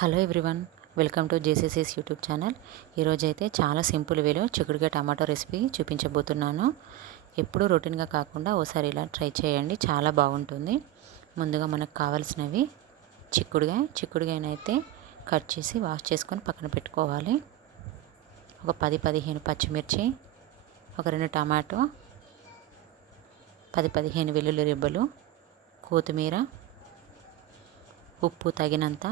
Hello everyone, welcome to జేసీసీస్ YouTube channel. ఈరోజైతే చాలా సింపుల్ వేలో చిక్కుడుకాయ టమాటో రెసిపీ చూపించబోతున్నాను. ఎప్పుడూ రొటీన్గా కాకుండా ఓసారి ఇలా ట్రై చేయండి, చాలా బాగుంటుంది. ముందుగా మనకు కావాల్సినవి చిక్కుడుకాయనైతే కట్ చేసి వాష్ చేసుకొని పక్కన పెట్టుకోవాలి. ఒక 10-15 పచ్చిమిర్చి, ఒక 2 టమాటో, 10-15 వెల్లుల్లి రెబ్బలు, కొత్తిమీర, ఉప్పు తగినంత,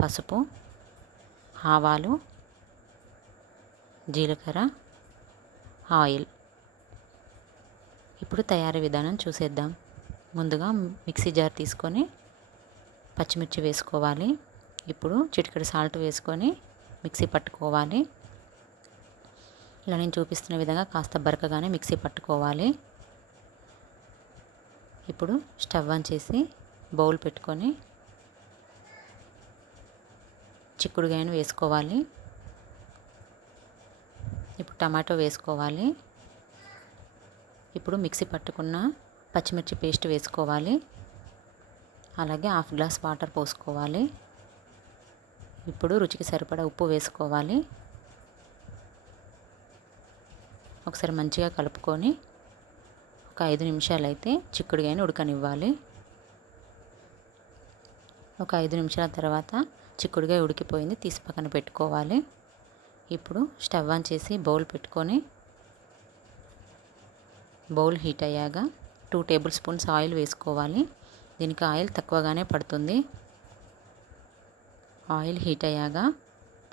పసుపు, ఆవాలు, జీలకర్ర, ఆయిల్. ఇప్పుడు తయారీ విధానం చూసేద్దాం. ముందుగా మిక్సీ జార్ తీసుకొని పచ్చిమిర్చి వేసుకోవాలి. ఇప్పుడు చిటికెడు సాల్ట్ వేసుకొని మిక్సీ పట్టుకోవాలి. ఇలా నేను చూపిస్తున్న విధంగా కాస్త బరకగానే మిక్సీ పట్టుకోవాలి. ఇప్పుడు స్టవ్ ఆన్ చేసి బౌల్ పెట్టుకొని చిక్కుడుకాయను వేసుకోవాలి. ఇప్పుడు టమాటో వేసుకోవాలి. ఇప్పుడు మిక్సీ పట్టుకున్న పచ్చిమిర్చి పేస్ట్ వేసుకోవాలి. అలాగే 1/2 గ్లాస్ వాటర్ పోసుకోవాలి. ఇప్పుడు రుచికి సరిపడా ఉప్పు వేసుకోవాలి. ఒకసారి మంచిగా కలుపుకొని ఒక 5 నిమిషాలు అయితే చిక్కుడుకాయను ఉడకనివ్వాలి. ఒక 5 నిమిషాల తర్వాత చిక్కుడుకాయ ఉడికిపోయింది, తీసి పక్కన పెట్టుకోవాలి. ఇప్పుడు స్టవ్ ఆన్ చేసి బౌల్ పెట్టుకొని బౌల్ హీట్ అయ్యాక 2 టేబుల్ స్పూన్స్ ఆయిల్ వేసుకోవాలి. దీనికి ఆయిల్ తక్కువగానే పడుతుంది. ఆయిల్ హీట్ అయ్యాక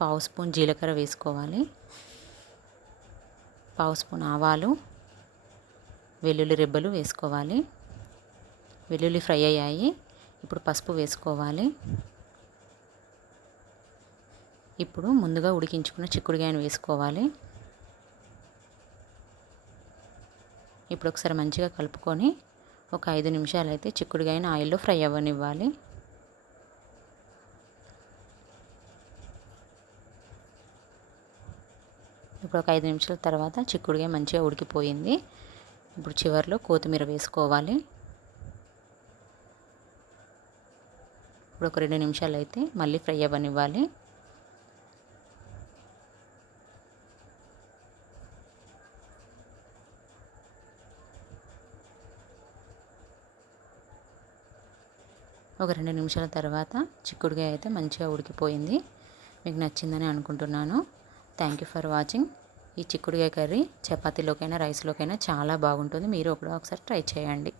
1/2 స్పూన్ జీలకర్ర వేసుకోవాలి. 1/2 స్పూన్ ఆవాలు, వెల్లుల్లి రెబ్బలు వేసుకోవాలి. వెల్లుల్లి ఫ్రై అయ్యాయి. ఇప్పుడు పసుపు వేసుకోవాలి. ఇప్పుడు ముందుగా ఉడికించుకున్న చిక్కుడుకాయను వేసుకోవాలి. ఇప్పుడు ఒకసారి మంచిగా కలుపుకొని ఒక 5 నిమిషాలు అయితే చిక్కుడుకాయను ఆయిల్లో ఫ్రై అవ్వనివ్వాలి. ఇప్పుడు ఒక 5 నిమిషాల తర్వాత చిక్కుడుకాయ మంచిగా ఉడికిపోయింది. ఇప్పుడు చివరిలో కొత్తిమీర వేసుకోవాలి. ఇప్పుడు ఒక 2 నిమిషాలు అయితే మళ్ళీ ఫ్రై అవ్వనివ్వాలి. ఒక 2 నిమిషాల తర్వాత చిక్కుడుకాయ అయితే మంచిగా ఉడికిపోయింది. మీకు నచ్చిందని అనుకుంటున్నాను. Thank you for watching. ఈ చిక్కుడుకాయ కర్రీ చపాతీలోకైనా రైస్లోకైనా చాలా బాగుంటుంది. మీరు కూడా ఒకసారి ట్రై చేయండి.